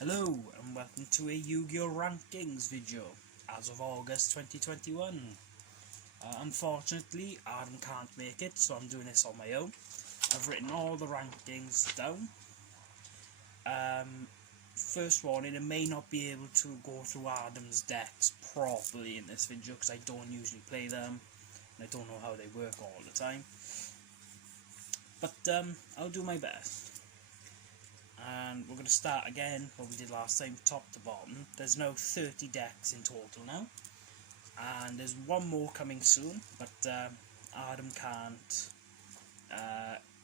Hello and welcome to a Yu-Gi-Oh rankings video as of August 2021. Unfortunately, Adam can't make it, so I'm doing this on my own. I've written all the rankings down. First warning, I may not be able to go through Adam's decks properly in this video because I don't usually play them and I don't know how they work all the time. But I'll do my best. And we're going to start again what we did last time, top to bottom. There's now 30 decks in total now, and there's one more coming soon, but Adam can't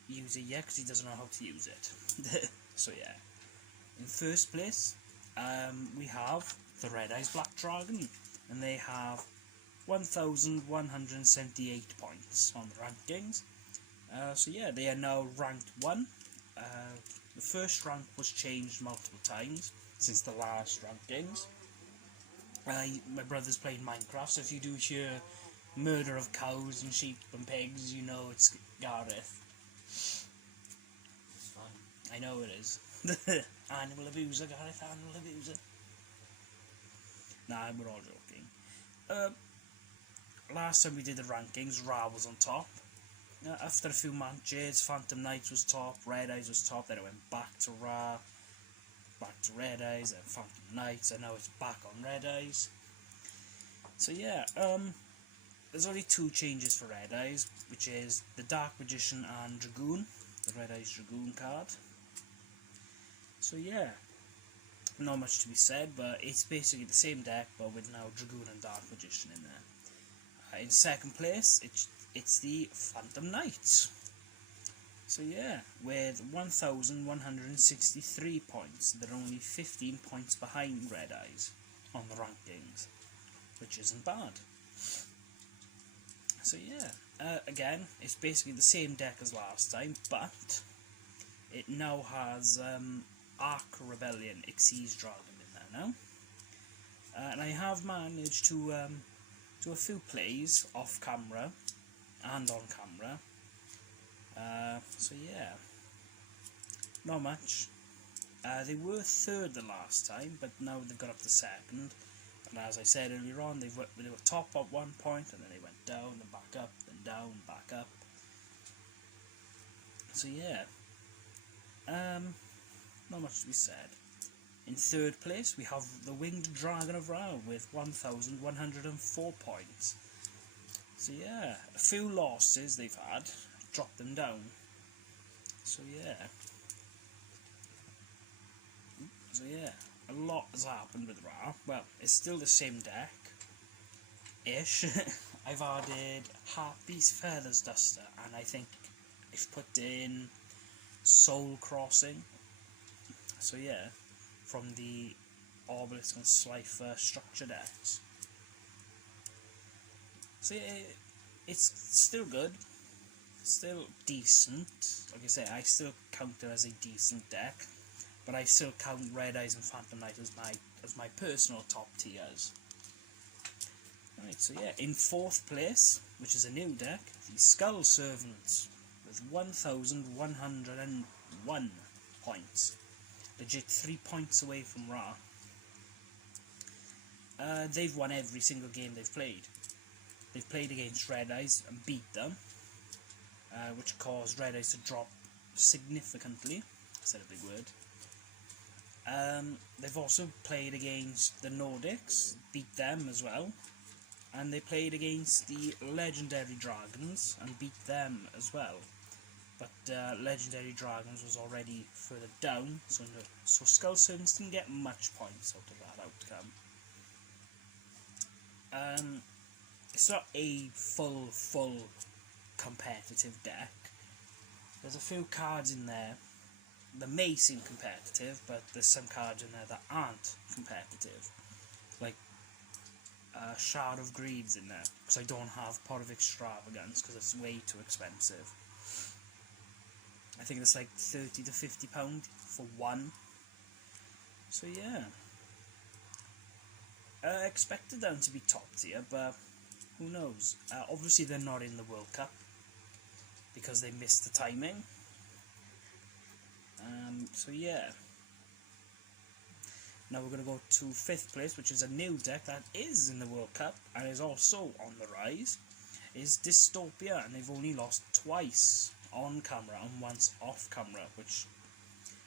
use it yet because he doesn't know how to use it. So yeah, in first place we have the Red Eyes Black Dragon, and they have 1,178 points on the rankings. So yeah, they are now ranked 1. The first rank was changed multiple times since the last rankings. My brother's playing Minecraft, so if you do hear murder of cows and sheep and pigs, you know it's Gareth. It's fine. I know it is. Animal abuser, Gareth, animal abuser. Nah, we're all joking. Last time we did the rankings, Ra was on top. After a few matches, Phantom Knights was top, Red Eyes was top, then it went back to Ra, back to Red Eyes, and Phantom Knights, and now it's back on Red Eyes. So yeah, there's only 2 changes for Red Eyes, which is the Dark Magician and Dragoon, the Red Eyes Dragoon card. So yeah, not much to be said, but it's basically the same deck, but with now Dragoon and Dark Magician in there. In second place, it's the Phantom Knights. So yeah, with 1,163 points, they're only 15 points behind Red Eyes on the rankings, which isn't bad. So yeah, again, it's basically the same deck as last time, but it now has Arc Rebellion Xyz Dragon in there now. And I have managed to do a few plays off camera and on camera. So yeah, not much. They were third the last time, but now they've got up to second. And as I said earlier on, they were top at one point, and then they went down, then back up, then down, back up. So yeah, not much to be said. In third place, we have the Winged Dragon of Ra with 1,104 points. So yeah, a few losses they've had, dropped them down. So yeah, a lot has happened with Ra. Well, it's still the same deck-ish. I've added Harpy's Feathers Duster, and I think I've put in Soul Crossing. So yeah, from the Obelisk and Slifer structure decks. So yeah, it's still good, still decent. Like I say, I still count it as a decent deck, but I still count Red Eyes and Phantom Knight as my personal top tiers. Right, so yeah, in fourth place, which is a new deck, the Skull Servants with 1,101 points, legit 3 points away from Ra. They've won every single game they've played. They've played against Red Eyes and beat them, which caused Red Eyes to drop significantly. I said a big word. They've also played against the Nordics, beat them as well. And they played against the Legendary Dragons and beat them as well. But Legendary Dragons was already further down, so Skull Servants didn't get much points out of that outcome. It's not a full competitive deck. There's a few cards in there that may seem competitive, but there's some cards in there that aren't competitive. Like Shard of Greed's in there, because I don't have Pot of Extravagance because it's way too expensive. I think it's like £30 to £50 for one. So yeah, I expected them to be top tier, but who knows? Obviously they're not in the World Cup because they missed the timing. So yeah, Now we're going to go to 5th place, which is a new deck that is in the World Cup and is also on the rise, is Dystopia, and they've only lost twice on camera and once off camera, which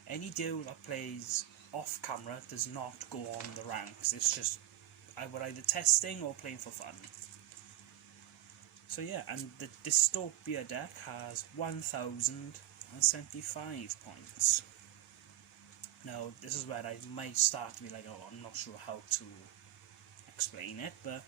any dude that plays off camera does not go on the ranks. It's just we're either testing or playing for fun. So yeah, and the Dystopia deck has 1,075 points. Now this is where I might start to be like, oh, I'm not sure how to explain it, but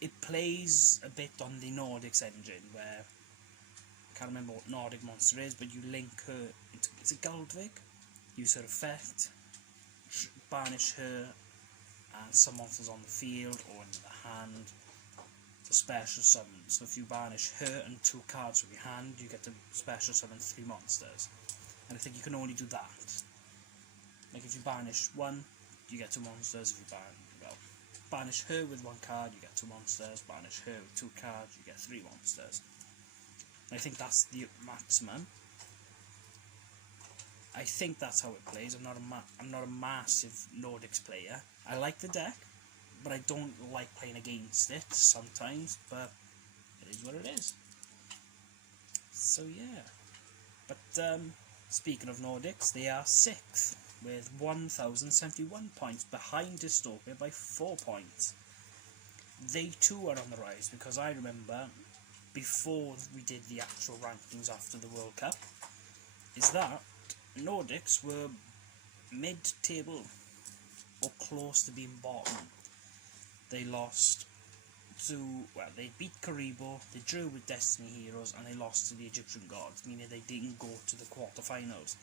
it plays a bit on the Nordics engine, where I can't remember what Nordic monster is, but you link her into, is it Galdvig? Use her effect, banish her and some monsters on the field or in the hand to special summon. So if you banish her and 2 cards from your hand, you get to special summon 3 monsters. And I think you can only do that. Like if you banish 1, you get 2 monsters. If you banish her with 1 card, you get 2 monsters. Banish her with 2 cards, you get 3 monsters. And I think that's the maximum. I think that's how it plays. I'm not a massive Nordics player. I like the deck, but I don't like playing against it sometimes. But it is what it is. So yeah. But speaking of Nordics, they are 6th with 1,071 points, behind Dystopia by 4 points. They too are on the rise, because I remember before we did the actual rankings after the World Cup, is that Nordics were mid-table or close to being bottom. They lost to, well, they beat Karibo, they drew with Destiny Heroes, and they lost to the Egyptian Gods, meaning they didn't go to the quarterfinals.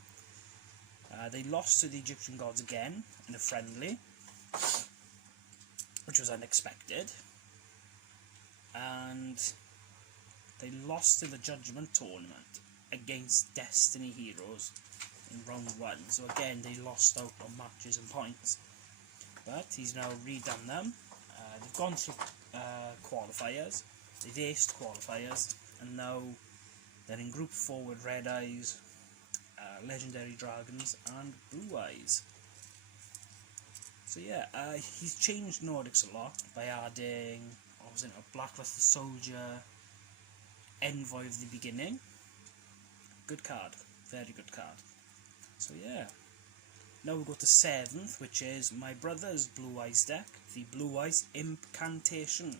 They lost to the Egyptian Gods again in a friendly, which was unexpected, and they lost in the Judgment Tournament against Destiny Heroes in round 1. So again, they lost out on matches and points, but he's now redone them. They've gone through qualifiers, they've aced qualifiers, and now they're in Group 4 with Red Eyes, Legendary Dragons and Blue Eyes. So yeah, he's changed Nordics a lot by adding, what was it, a Blacklisted Soldier, Envoy of the Beginning. Good card, very good card. So yeah, now we go to 7th, which is my brother's Blue Eyes deck, the Blue Eyes Incantation,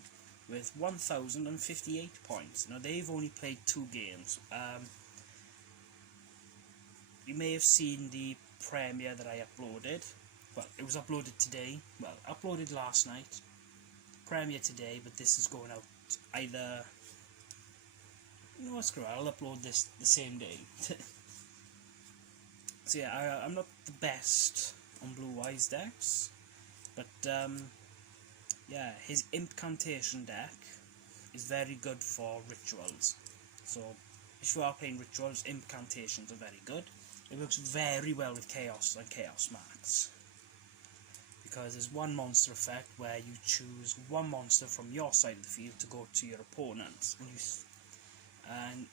with 1,058 points. Now they've only played 2 games. You may have seen the premiere that I uploaded. Well, it was uploaded today. Well, uploaded last night. Premiere today, but this is going out either... You know what, screw it, I'll upload this the same day. So yeah, I'm not the best on Blue Eyes decks, but yeah, his Incantation deck is very good for rituals. So if you are playing rituals, Incantations are very good. It works very well with Chaos and Chaos Max, because there's one monster effect where you choose one monster from your side of the field to go to your opponent, and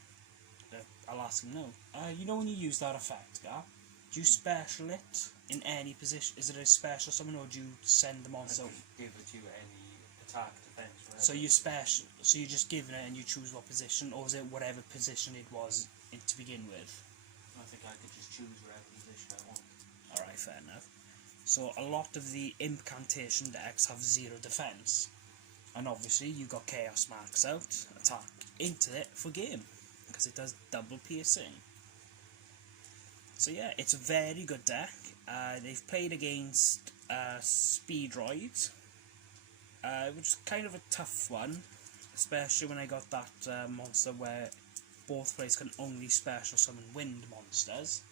I'll ask him now. You know when you use that effect, Gar, do you special it in any position? Is it a special summon, or do you send the monster? Give it to any attack, defense, whatever. So you special, so you're just giving it and you choose what position, or is it whatever position it was to begin with? I think I could just choose whatever position I want. Alright, fair enough. So a lot of the Incantation decks have 0 defense, and obviously you got Chaos Max out, attack into it for game, because it does double piercing. So yeah, it's a very good deck. They've played against Speedroid, which is kind of a tough one, especially when I got that monster where both players can only special summon wind monsters,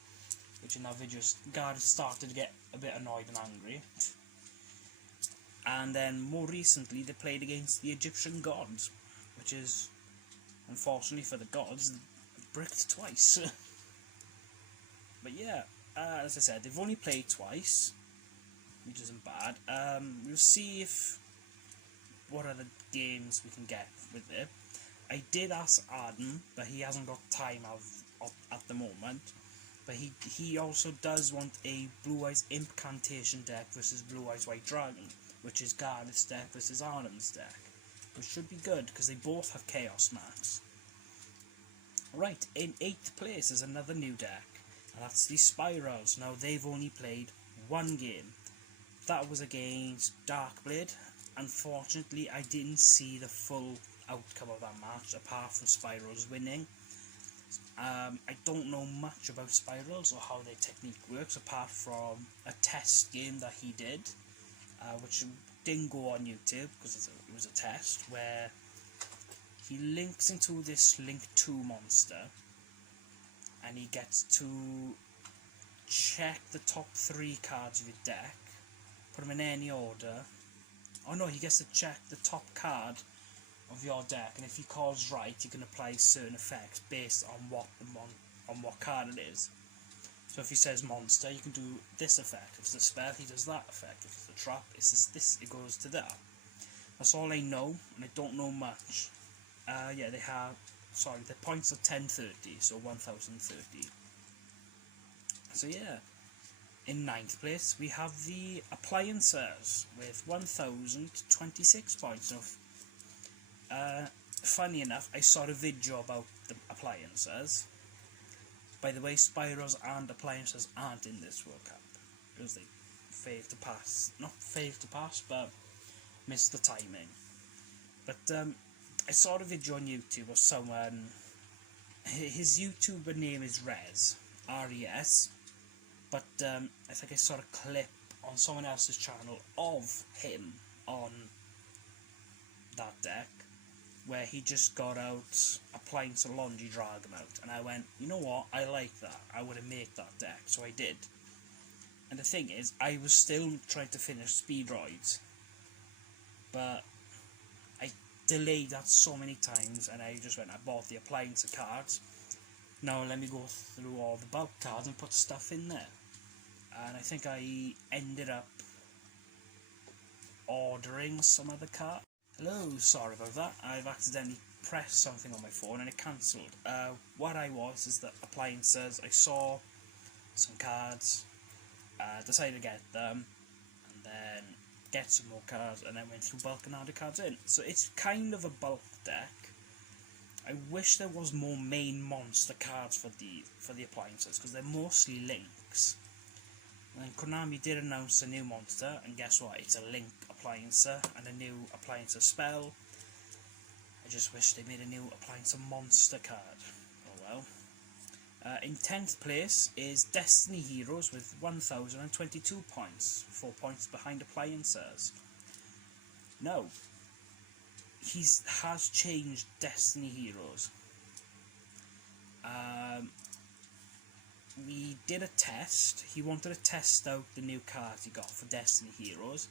which in that video Gar started to get a bit annoyed and angry. And then more recently they played against the Egyptian Gods, which is, unfortunately for the Gods, bricked twice. But yeah, as I said, they've only played twice, which isn't bad. We'll see what other games we can get with it. I did ask Adam, but he hasn't got time at the moment. But he also does want a Blue Eyes Incantation deck versus Blue Eyes White Dragon, which is Gareth's deck versus Adam's deck, which should be good because they both have Chaos Max. Right, in 8th place is another new deck, and that's the Spirals. Now, they've only played one game. That was against Darkblade. Unfortunately, I didn't see the full outcome of that match, apart from Spirals winning. I don't know much about Spirals or how their technique works, apart from a test game that he did, which didn't go on YouTube because it was a test, where he links into this Link 2 monster, and he gets to check the top 3 cards of your deck, put them in any order. Oh no, he gets to check the top card of your deck, and if he calls right, you can apply certain effects based on what card it is. So if he says monster, you can do this effect. If it's a spell, he does that effect. If it's a trap, it's this. It goes to that. That's all I know, and I don't know much. Yeah, they have. Sorry, the points are 1030, so 1030. So yeah, in 9th place we have the Appliances with 1026 points. Now, funny enough, I saw a video about the Appliances. By the way, Spirals and Appliances aren't in this World Cup because they failed to pass. Not failed to pass, but missed the timing. But I saw a video on YouTube of someone. His YouTuber name is Rez, R-E-S. But I think I saw a clip on someone else's channel of him on that deck, where he just got out Appliance and Laundry Dragon out, and I went, you know what, I like that, I want to make that deck, so I did. And the thing is, I was still trying to finish Speedroids, but I delayed that so many times, and I just went, I bought the Appliance cards, now let me go through all the bulk cards and put stuff in there. And I think I ended up ordering some other card. Hello, sorry about that. I've accidentally pressed something on my phone and it cancelled. What I was is that Appliances, I saw some cards, decided to get them, and then get some more cards, and then went through bulk and added cards in. So it's kind of a bulk deck. I wish there was more main monster cards for the Appliances, because they're mostly links. And Konami did announce a new monster, and guess what? It's a Link Appliancer and a new Appliancer spell. I just wish they made a new Appliancer monster card. Oh well. In 10th place is Destiny Heroes with 1022 points, 4 points behind Appliances. No, he has changed Destiny Heroes. We did a test. He wanted to test out the new cards he got for Destiny Heroes.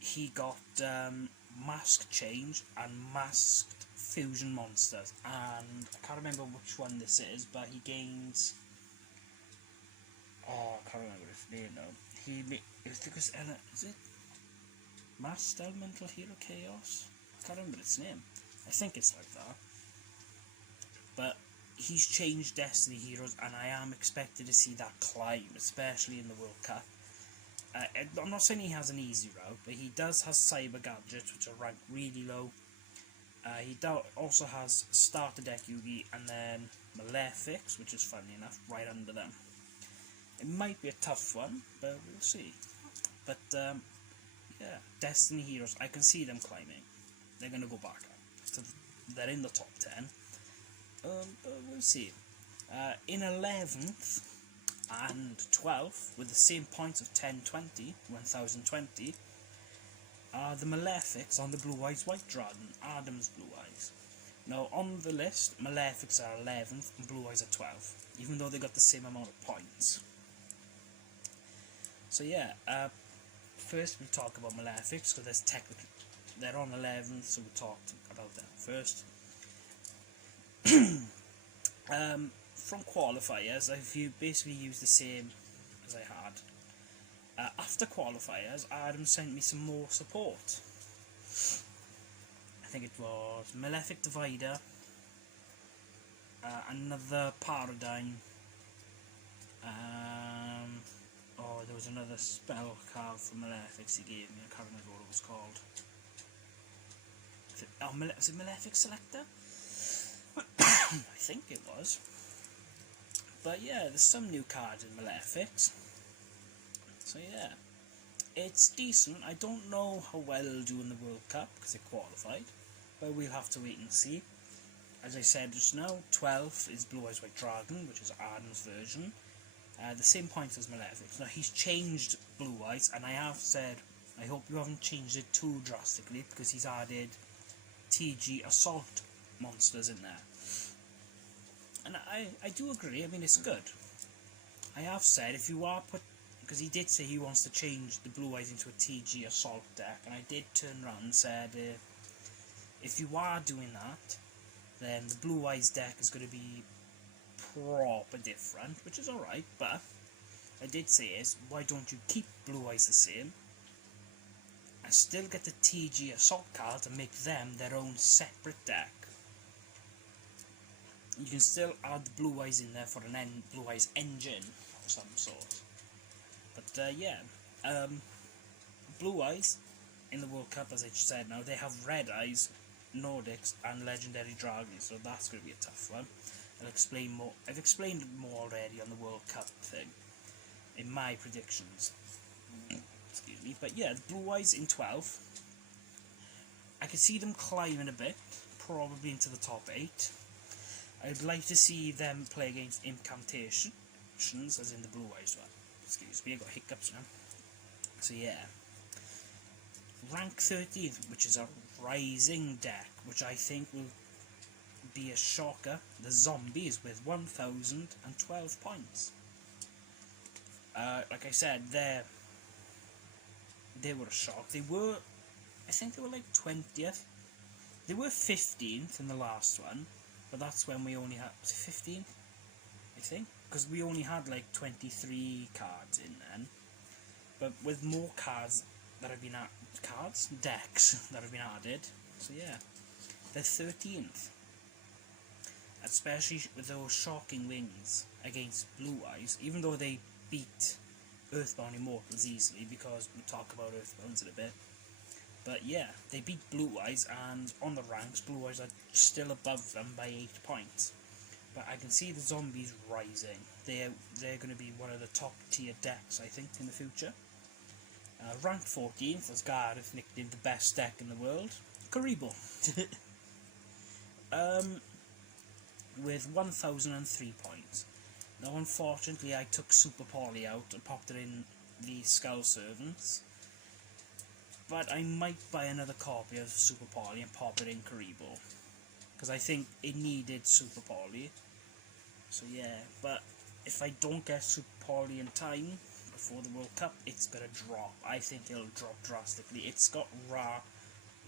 He got Mask Change and Masked Fusion Monsters, and I can't remember which one this is, but he gains... Oh, I can't remember his name now. Is it Masked Elemental Hero Chaos? I can't remember its name. I think it's like that. But he's changed Destiny Heroes, and I am expected to see that climb, especially in the World Cup. I'm not saying he has an easy route, but he does have Cyber Gadgets, which are ranked really low. He also has Starter Deck Yugi, and then Malefics, which is funny enough, right under them. It might be a tough one, but we'll see. But yeah, Destiny Heroes, I can see them climbing. They're going to go back up. So they're in the top 10. But we'll see. In 11th and 12th, with the same points of 1020, are the Malefics on the Blue Eyes White Dragon, Adam's Blue Eyes. Now, on the list, Malefics are 11th and Blue Eyes are 12th, even though they got the same amount of points. So yeah, first we talk about Malefics, because they're on 11th, so we talked about them first. From qualifiers, I've basically used the same as I had. After qualifiers, Adam sent me some more support. I think it was Malefic Divider, another Paradigm, Oh, there was another spell card from Malefics he gave me. I can't remember what it was called. Was it Malefic Selector? I think it was. But yeah, there's some new cards in Malefics. So yeah, it's decent. I don't know how well it'll do in the World Cup because it qualified, but we'll have to wait and see. As I said just now, 12 is Blue Eyes White Dragon, which is Arden's version. The same points as Malefics. Now he's changed Blue Eyes, and I have said I hope you haven't changed it too drastically because he's added TG Assault monsters in there. And I do agree, I mean it's good. I have said if you are because he did say he wants to change the Blue Eyes into a TG Assault deck, and I did turn around and said if you are doing that, then the Blue Eyes deck is going to be proper different, which is alright, but I did say is, why don't you keep Blue Eyes the same and still get the TG Assault cards and make them their own separate deck. You can still add the Blue Eyes in there for an Blue Eyes engine of some sort. But yeah, Blue Eyes in the World Cup, as I just said now, they have Red Eyes, Nordics and Legendary Dragons, so that's going to be a tough one. I'll explain more. I've explained more already on the World Cup thing in my predictions. Excuse me, but yeah, the Blue Eyes in 12. I can see them climbing a bit, probably into the top 8. I'd like to see them play against Incantations, as in the Blue Eyes one. Excuse me, I got hiccups now. So yeah. Rank 13, which is a rising deck, which I think will be a shocker. The Zombies with 1,012 points. Like I said, they were a shock. They were, I think they were like 20th. They were 15th in the last one, but that's when we only had, was it 15th? I think, because we only had like 23 cards in then. But with more cards that have been decks that have been added, so yeah, they're 13th. Especially with those shocking wings against Blue Eyes, even though they beat Earthbound Immortals easily, because we'll talk about Earthbounds in a bit. But yeah, they beat Blue Eyes, and on the ranks, Blue Eyes are still above them by 8 points. But I can see the Zombies rising. They're going to be one of the top tier decks, I think, in the future. Ranked 14th, as Gareth nicknamed the best deck in the world, Karibo. With 1,003 points. Now unfortunately I took Super Polly out and popped it in the Skull Servants, but I might buy another copy of Super Polly and pop it in Karibo, because I think it needed Super Polly. So yeah, but if I don't get Super Polly in time before the World Cup, it's gonna drop. I think it'll drop drastically. It's got Ra,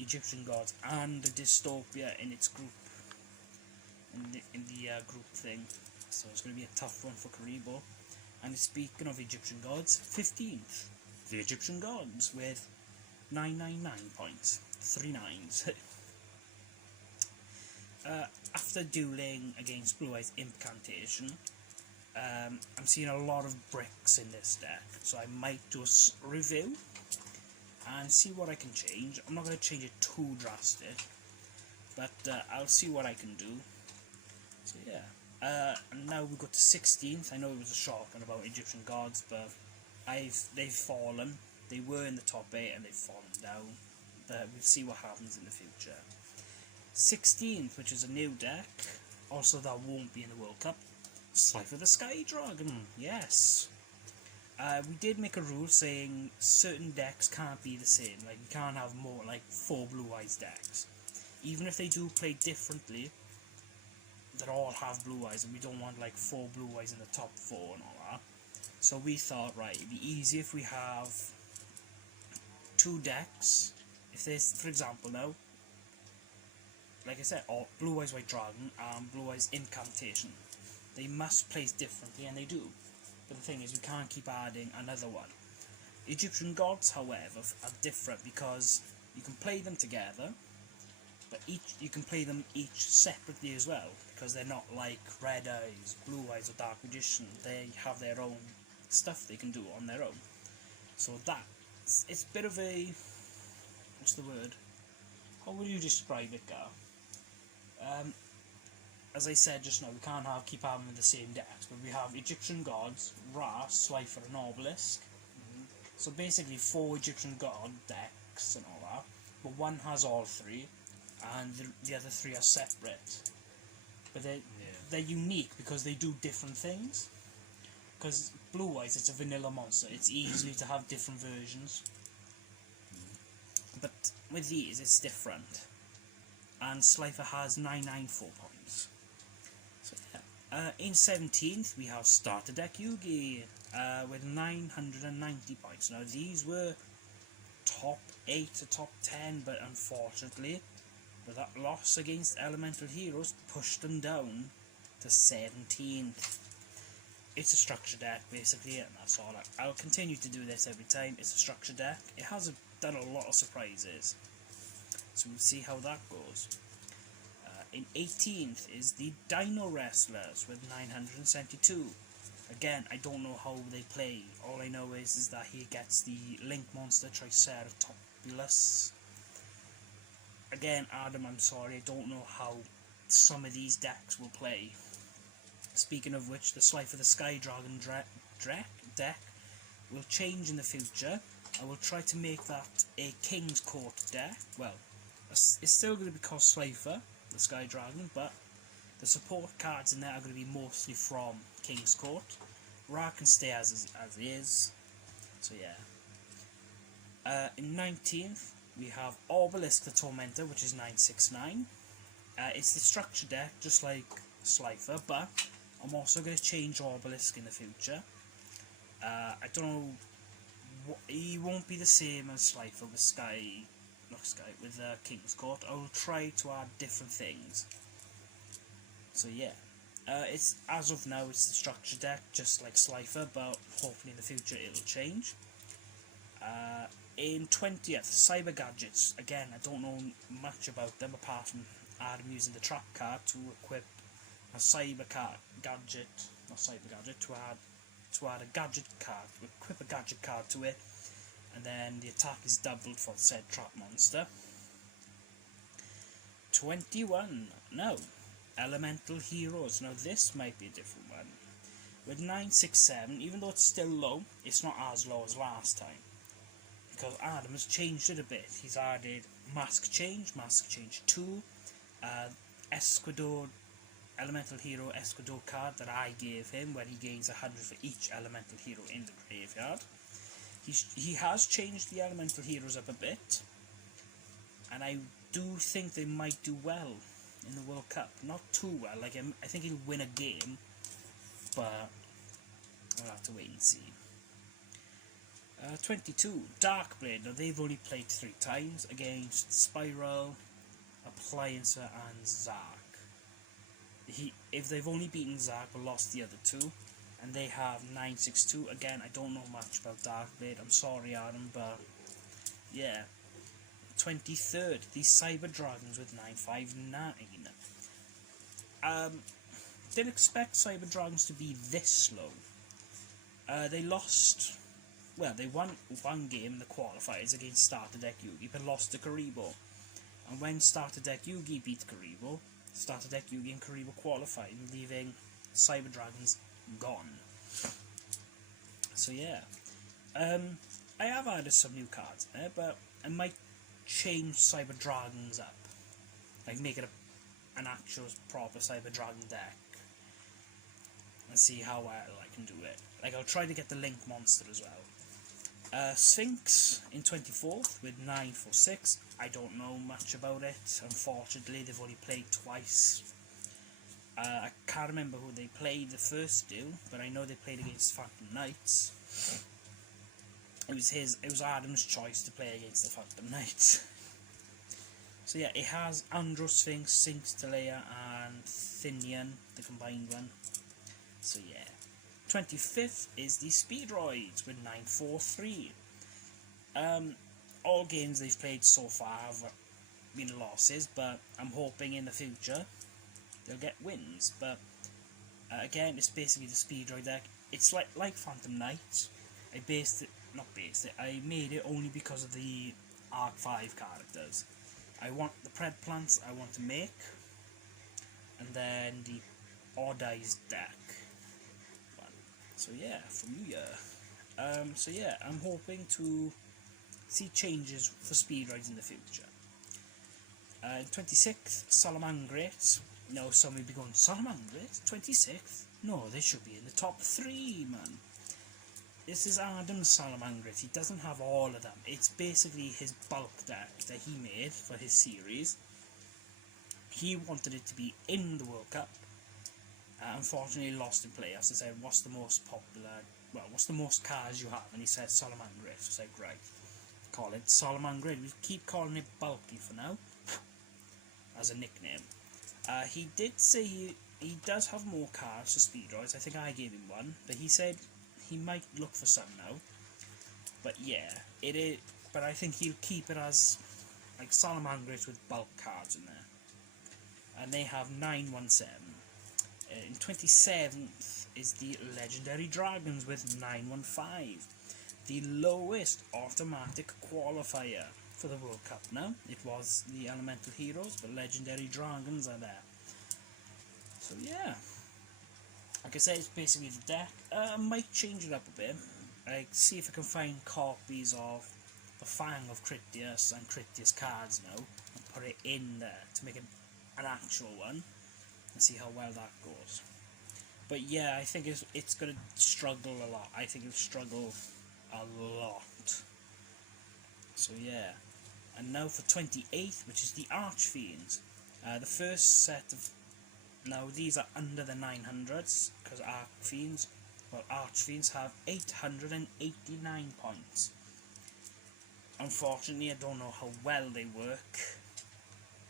Egyptian Gods and the Dystopia in its group, in the group thing, so it's going to be a tough one for Karibo. And speaking of Egyptian Gods, 15th, the Egyptian Gods with 999 points, 3 9s. After dueling against Blue Eyes Incantation, I'm seeing a lot of bricks in this deck, so I might do a review and see what I can change. I'm not going to change it too drastic, but I'll see what I can do. So yeah, and now we got to 16th. I know it was a shock about Egyptian Gods, but they've fallen. They were in the top 8 and they've fallen down. But we'll see what happens in the future. 16th, which is a new deck, also that won't be in the World Cup, Slifer the Sky Dragon. Yes. We did make a rule saying certain decks can't be the same. Like, we can't have more like 4 Blue Eyes decks. Even if they do play differently, that all have Blue Eyes, and we don't want like 4 Blue Eyes in the top 4 and all that. So we thought, right, it'd be easy if we have 2 decks. If there's, for example, now, like I said, all Blue Eyes White Dragon and Blue Eyes Incantation, they must place differently, and they do. But the thing is, we can't keep adding another one. Egyptian Gods, however, are different because you can play them together, but you can play them each separately as well, because they're not like Red Eyes, Blue Eyes, or Dark Magician. They have their own stuff they can do on their own. So it's a bit of a, what's the word? How would you describe it, Gar? As I said just now, we can't keep having the same decks, but we have Egyptian gods, Ra, Slifer, and Obelisk. So basically 4 Egyptian god decks and all that, but one has all 3, and the other 3 are separate. But they're unique because they do different things. Because Blue Eyes, it's a vanilla monster, it's easy to have different versions. But with these, it's different. And Slifer has 994 points. So yeah. In 17th, we have Starter Deck Yugioh with 990 points. Now these were top 8 to top 10, but unfortunately, with that loss against Elemental Heroes, pushed them down to 17th. It's a structure deck basically, and that's all. I'll continue to do this every time. It's a structure deck. It has done a lot of surprises, so we'll see how that goes. In 18th is the Dino Wrestlers with 972. Again, I don't know how they play. All I know is that he gets the Link Monster Triceratopulus. Again, Adam, I'm sorry, I don't know how some of these decks will play. Speaking of which, the Slifer the Sky Dragon deck will change in the future. I will try to make that a King's Court deck. Well, it's still going to be called Slifer the Sky Dragon, but the support cards in there are going to be mostly from King's Court. Ra can stay as is. So yeah. In 19th, we have Obelisk the Tormentor, which is 969. It's the structure deck, just like Slifer, but I'm also going to change Obelisk in the future. I don't know, he won't be the same as Slifer with King's Court. I will try to add different things. So yeah, it's as of now it's the structure deck, just like Slifer, but hopefully in the future it'll change. In 20th, Cyber Gadgets. Again, I don't know much about them apart from Adam using the trap card to equip a gadget to add a gadget card, to equip a gadget card to it, and then the attack is doubled for said trap monster. 21. No, Elemental Heroes. Now this might be a different one. With 967, even though it's still low, it's not as low as last time, because Adam has changed it a bit. He's added Mask Change 2, Esquador, Elemental Hero Esquador card that I gave him, where he gains 100 for each Elemental Hero in the graveyard. He has changed the Elemental Heroes up a bit, and I do think they might do well in the World Cup. Not too well, like I think he'll win a game, but we'll have to wait and see. 22. Darkblade. Now they've only played 3 times against Spiral, Appliancer, and Zark. If they've only beaten Zark but lost the other 2, and they have 962. Again, I don't know much about Darkblade. I'm sorry, Adam, but yeah. 23rd, the Cyber Dragons with 959. Didn't expect Cyber Dragons to be this low. They lost. Well, they won one game in the qualifiers against Starter Deck Yugioh, but lost to Karibo. And when Starter Deck Yugioh beat Karibo, Starter Deck Yugioh and Karibo qualified, leaving Cyber Dragons gone. So yeah, I have added some new cards there, but I might change Cyber Dragons up, like make it an actual proper Cyber Dragon deck, and see how well I can do it. Like I'll try to get the Link monster as well. Sphinx in 24th with 946. I don't know much about it, unfortunately. They've only played twice. I can't remember who they played the first duel, but I know they played against Phantom Knights. It was Adam's choice to play against the Phantom Knights. So yeah, it has Andro Sphinx, Sphinx Talea, and Thinian, the combined one. So yeah. 25th is the Speedroids with 943. All games they've played so far have been losses, but I'm hoping in the future they'll get wins. But again, it's basically the Speedroid deck. It's like Phantom Knight. I made it only because of the Arc 5 characters. I want the Pred Plants I want to make, and then the Odd Eyes deck. So yeah, from Yugioh. So yeah, I'm hoping to see changes for Speedroids in the future. In 26th, Salamangreat. No, some will be going, Salamangreat? 26th? No, they should be in the top 3, man. This is Adam's Salamangreat. He doesn't have all of them. It's basically his bulk deck that he made for his series. He wanted it to be in the World Cup. Unfortunately, lost in playoffs. I said, what's the most cars you have? And he said Salamangreat. So I said, right, call it Salamangreat. We keep calling it bulky for now, as a nickname. He did say he does have more cars for Speedroids. I think I gave him one, but he said he might look for some now. But yeah, it is. But I think he'll keep it as like Salamangreat with bulk cards in there, and they have 917. In 27th is the Legendary Dragons with 915, the lowest automatic qualifier for the World Cup now. It was the Elemental Heroes, but Legendary Dragons are there. So yeah, like I said, it's basically the deck. I might change it up a bit. Like, see if I can find copies of the Fang of Critias and Critias cards now, and put it in there to make it an actual one, and see how well that goes. But yeah, I think it's going to struggle a lot. I think it'll struggle a lot. So yeah. And now for 28th, which is the Archfiends. The first set of... Now these are under the 900s, because Archfiends have 889 points. Unfortunately, I don't know how well they work,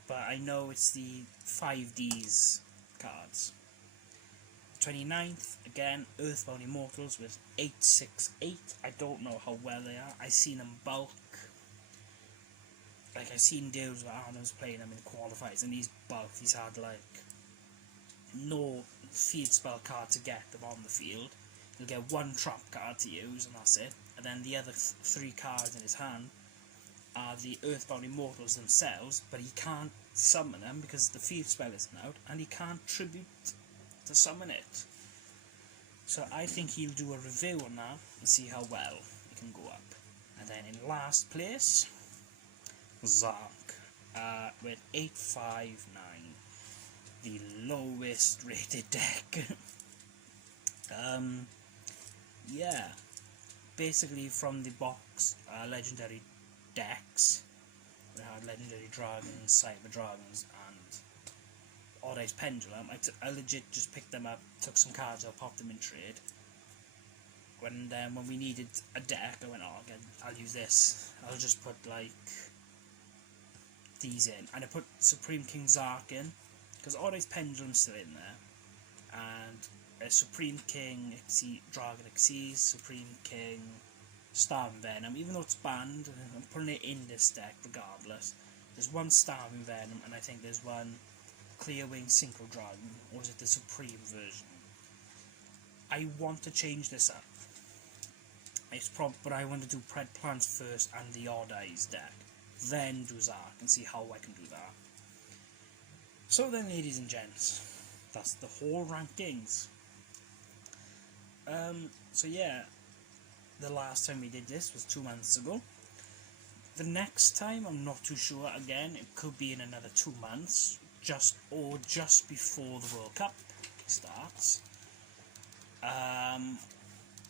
but I know it's the 5Ds cards. 29th, again, Earthbound Immortals with 868. I don't know how well they are. I seen them bulk. Like, I seen deals where Arnold's playing them in the qualifiers, and he's bulk. He's had like no field spell card to get them on the field. He'll get one trap card to use, and that's it. And then the other 3 cards in his hand are the Earthbound Immortals themselves, but he can't summon them because the field spell isn't out, and he can't tribute to summon it. So I think he'll do a review on that and see how well it can go up. And then in last place, Zark with 859, the lowest rated deck. Yeah, basically from the box, legendary decks. We had Legendary Dragons, Cyber Dragons, and Odd Eyes Pendulum. I legit just picked them up, took some cards out, popped them in trade. When we needed a deck, I went, oh, again, I'll use this. I'll just put like these in, and I put Supreme King Zark in because Odd Eyes Pendulum's still in there, and Supreme King Dragon Xyz, Supreme King Starving Venom. Even though it's banned, I'm putting it in this deck regardless. There's one Starving Venom, and I think there's one Clear Wing Synchro Dragon, or is it the Supreme version? I want to change this up. But I want to do Pred Plants first and the Odd Eyes deck, then do Zark and see how I can do that. So then, ladies and gents, that's the whole rankings. So yeah, the last time we did this was 2 months ago. The next time, I'm not too sure. Again, it could be in another 2 months, just before the World Cup starts,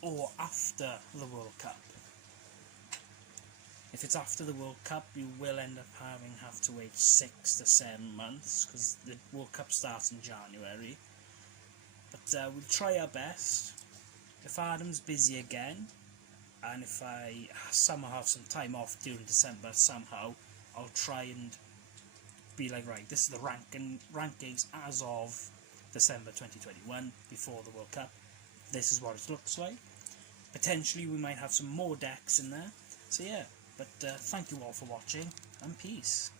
or after the World Cup. If it's after the World Cup, you will end up have to wait 6 to 7 months, because the World Cup starts in January. But we'll try our best. If Adam's busy again, and if I somehow have some time off during December, somehow, I'll try and be like, right, this is the rankings as of December 2021, before the World Cup. This is what it looks like. Potentially we might have some more decks in there. So yeah, but thank you all for watching, and peace.